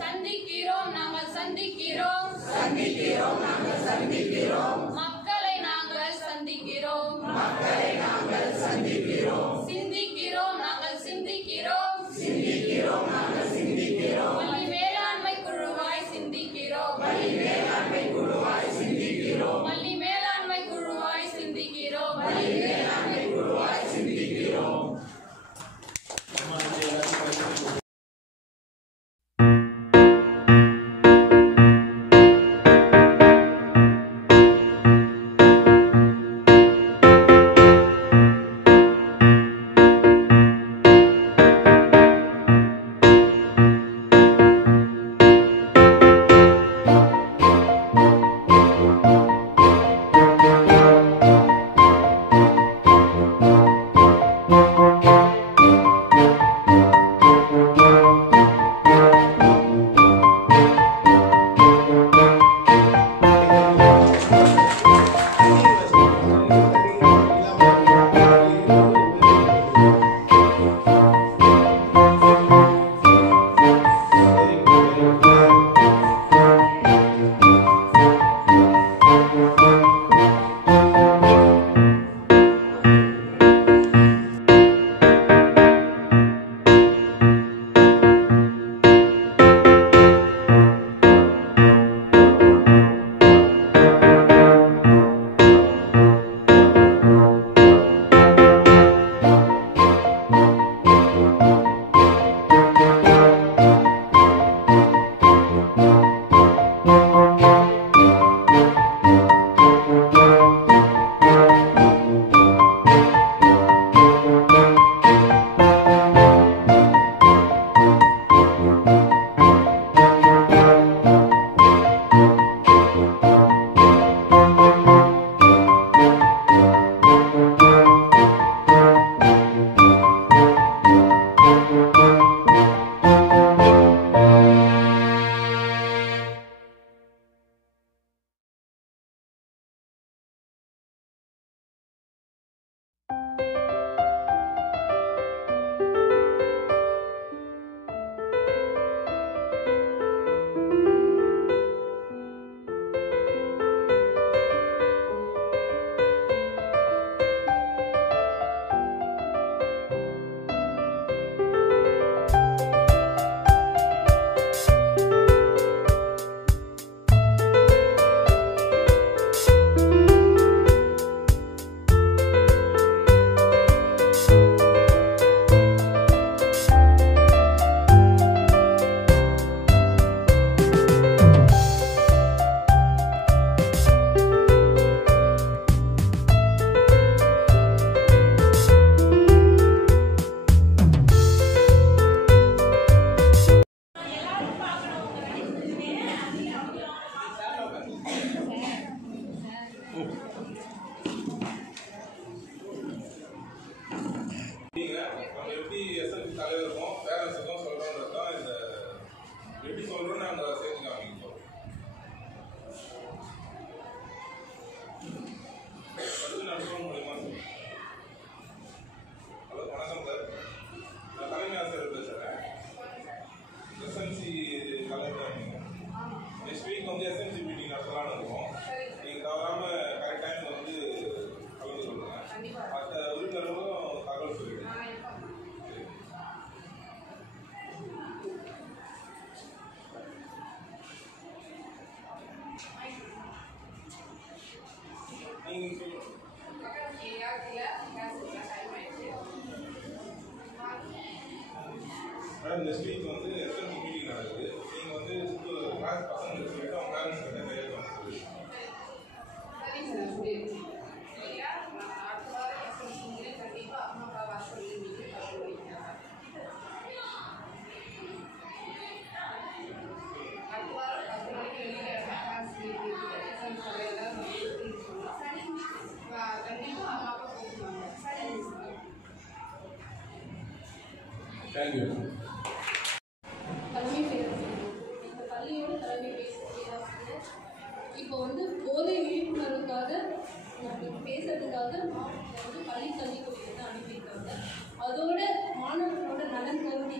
சந்திக்கிறோம் நாங்கள் சந்திக்கிறோம் மக்களை நாங்கள் சந்திக்கிறோம் சிந்திக்கிறோம் நாங்கள் சிந்திக்கிறோம் பள்ளி மேலாண்மை குழுவாய் சிந்திக்கிறோம் பள்ளி மேலாண்மை குழுவாய் சிந்திக்கிறோம் This week வந்து SMC மீட்டிங் நடக்குது. நீங்க வந்து கிளாஸ் பசங்களுக்கு சொல்லிட்டு அவங்க பேரண்ட்ஸ் கிட்ட கையெழுத்து வாங்க சொல்லுங்க. சரிங்க சார் சொல்லிடுங்க. சரியா? அடுத்த வாரம் SMC மீட்டிங் கண்டிப்பா அம்மா அப்பா வர சொல்லி மீட்டிங் பண்ணுவீங்க. அடுத்த வாரம் 10 மணிக்கு வெளியில கிளாஸ் மீட்டிங் SMC எல்லாம் கண்டிப்பா அம்மா அப்பா கூப்பிடுவாங்க. சரிங்க சார். Thank you. இப்போ வந்து போதை விழிப்புணர்வுக்காக பேசுறதுக்காக மாவட்டத்தில் வந்து பள்ளி கல்வித்துறை வந்து அனுப்பியிருக்காங்க. அதோட மாணவர்களோட நலன் கருதி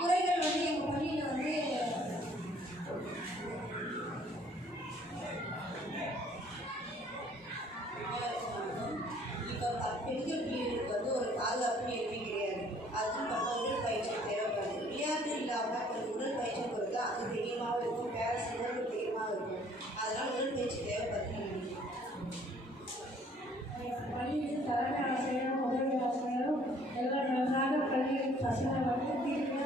குறைகள் வந்து எங்கள் பள்ளியில் வந்து இப்போ பெண்கள் பிள்ளைகளுக்கு வந்து ஒரு பாதுகாப்புன்னு எதுவுமே கிடையாது. அதுவும் பார்த்தா உடற்பயிற்சி தேவைப்படுது. விளையாட்டு இல்லாமல் கொஞ்சம் உடற்பயிற்சி பொறுத்து அது தெரியுமாவும் இருக்கும், பேரண்ட்ஸுங்களுக்கு தெரியுமாவும் இருக்கும். அதனால் உடற்பயிற்சி தேவைப்படுதுன்னு நினைக்கிறேன். பள்ளியில் தலைமை ஆசிரியரும் உதவி ஆசிரியரும் எல்லாம் நன்றாக பள்ளியில் பசங்களை வந்து தீர்க்க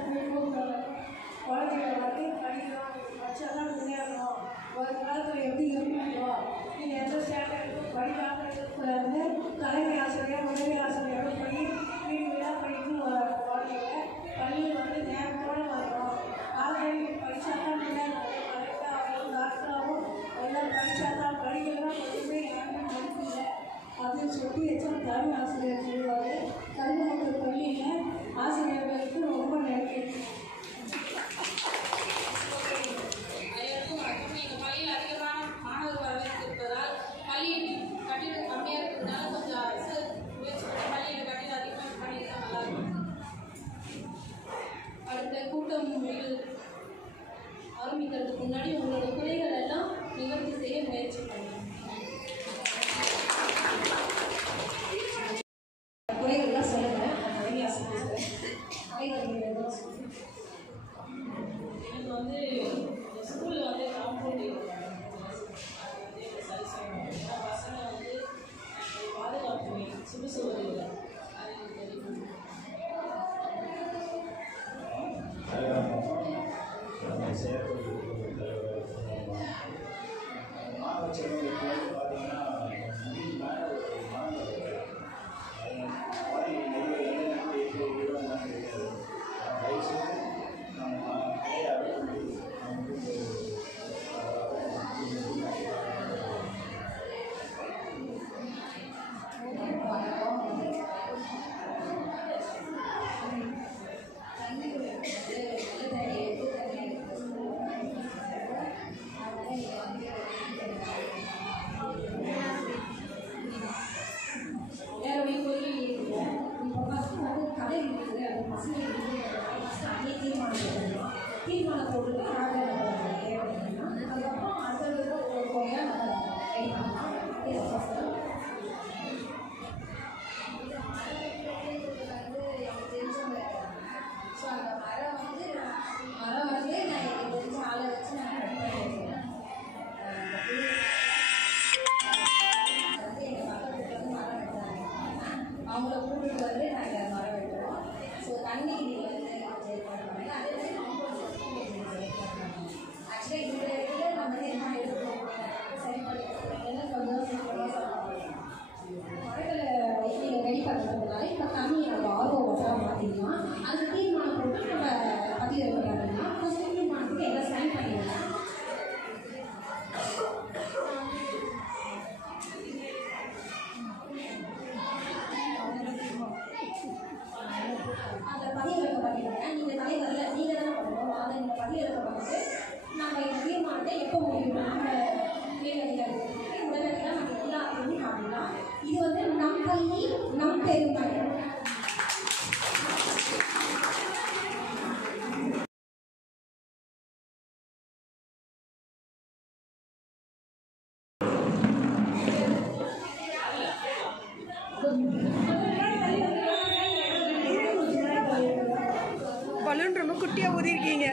குழந்தைகளை வந்து படிக்கிறோம், வச்சாதான் முன்னேறணும், ஒரு காலத்தில் எப்படி இருக்கணும், நீங்கள் எந்த ஸ்டாண்டர்டுக்கும் படிக்காமல் இருக்கக்கூடாது. தலைமை ஆசிரியர் உதவி ஆசிரியரும் போய் வீடு வீடாக படிக்கணும். குழந்தைங்க பள்ளியில் வந்து நேரத்தோடு வரணும். ஆசிரியர் படித்தாதான் முன்னேறணும். கரெக்டாக ஆகும், டாக்டராகவும் எல்லாம் படித்தாதான் படிக்கலாம். எதுவுமே யாருமே படிக்கல அப்படின்னு சொல்லி எச்சம் தலைமை ஆசிரியர் சொல்லுவார். கல்வி மக்கள் பள்ளியில் ஆசிரியர்களுக்கு ரொம்ப நன்றி. அனைவருக்கும் வணக்கம். எங்கள் பள்ளியில் அதிகமான மாணவர் வரவேற்பு இருப்பதால் பள்ளியின் கட்டிடம் கம்மியாக இருக்கிறதுனால கொஞ்சம் அரசு முயற்சி பண்ணி பள்ளியில் கட்டிடம் அதிகமாக பண்ணியிருந்தா நல்லாயிருக்கும். அடுத்த கூட்டம் ஆரம்பிக்கிறதுக்கு முன்னாடி உங்களோட குறைகள் எல்லாம் நிவர்த்தி செய்ய முயற்சி பண்ணுங்க. குறைகள்லாம் சொல்லுங்கள். தலைமை ஆசிரியர் குறைகள் எனக்கு வந்து ஸ்கூலில் வந்து காம்பவுண்ட் சரி செய்யணும். ஏன்னா பசங்க வந்து பாதுகாப்பு சுற்றுச்சூழல் இல்லை, அது தெரியும். தீர்மானம் போட்டு அதுக்கப்புறம் அடுத்த ஒரு கோயிலாக நம்ம ஸோ அந்த மரம் வந்து நான் எனக்கு தெரிஞ்ச ஆளை வச்சு நான் ரெடி பண்ணியிருக்கேன். வந்து எங்கள் பக்கத்துக்கு வந்து மரம் வெட்டுறாங்க, அவங்கள கூப்பிட்டு வந்து நாங்கள் மரம் வெட்டுறோம். ஸோ தண்ணி வந்து பண்ணுவாங்க. அதே மாதிரி ஆக்சுவலாக இந்த இடத்துல நம்ம தீர்மானம் எடுக்கிறோம் சரிப்படுத்த கொஞ்சம் சீக்கிரமாக சொல்லலாம். மரங்களை நீங்கள் ரெடி பண்ணுறதுனால இப்போ தண்ணி நம்ம ஆர்வம் வசதாக மாற்றிக்கலாம். அந்த தீர்மானம் போட்டு நம்ம பதிவு பண்ணாங்கன்னா ஃபஸ்ட்டு தீர்மானத்துக்கு எல்லாம் சைன் பண்ணிடலாம். அந்த பதிவிறக்க பண்ணிடுங்க. நீங்கள் தலைவரில் நீங்கள் தானே பண்ணணும். அதை நீங்கள் பதிவிறக்க பண்ணிட்டு நம்ம இந்த தீர்மானத்தை எப்போ முடியும் நம்ம மேலதிகாரிகளுக்கு உடனடியாக நம்ம எல்லாத்தையுமே காட்டலாம். இது வந்து நம் பள்ளி நம் பெருமை. பலூன் ரொம்ப குட்டியாக ஊதிருக்கீங்க.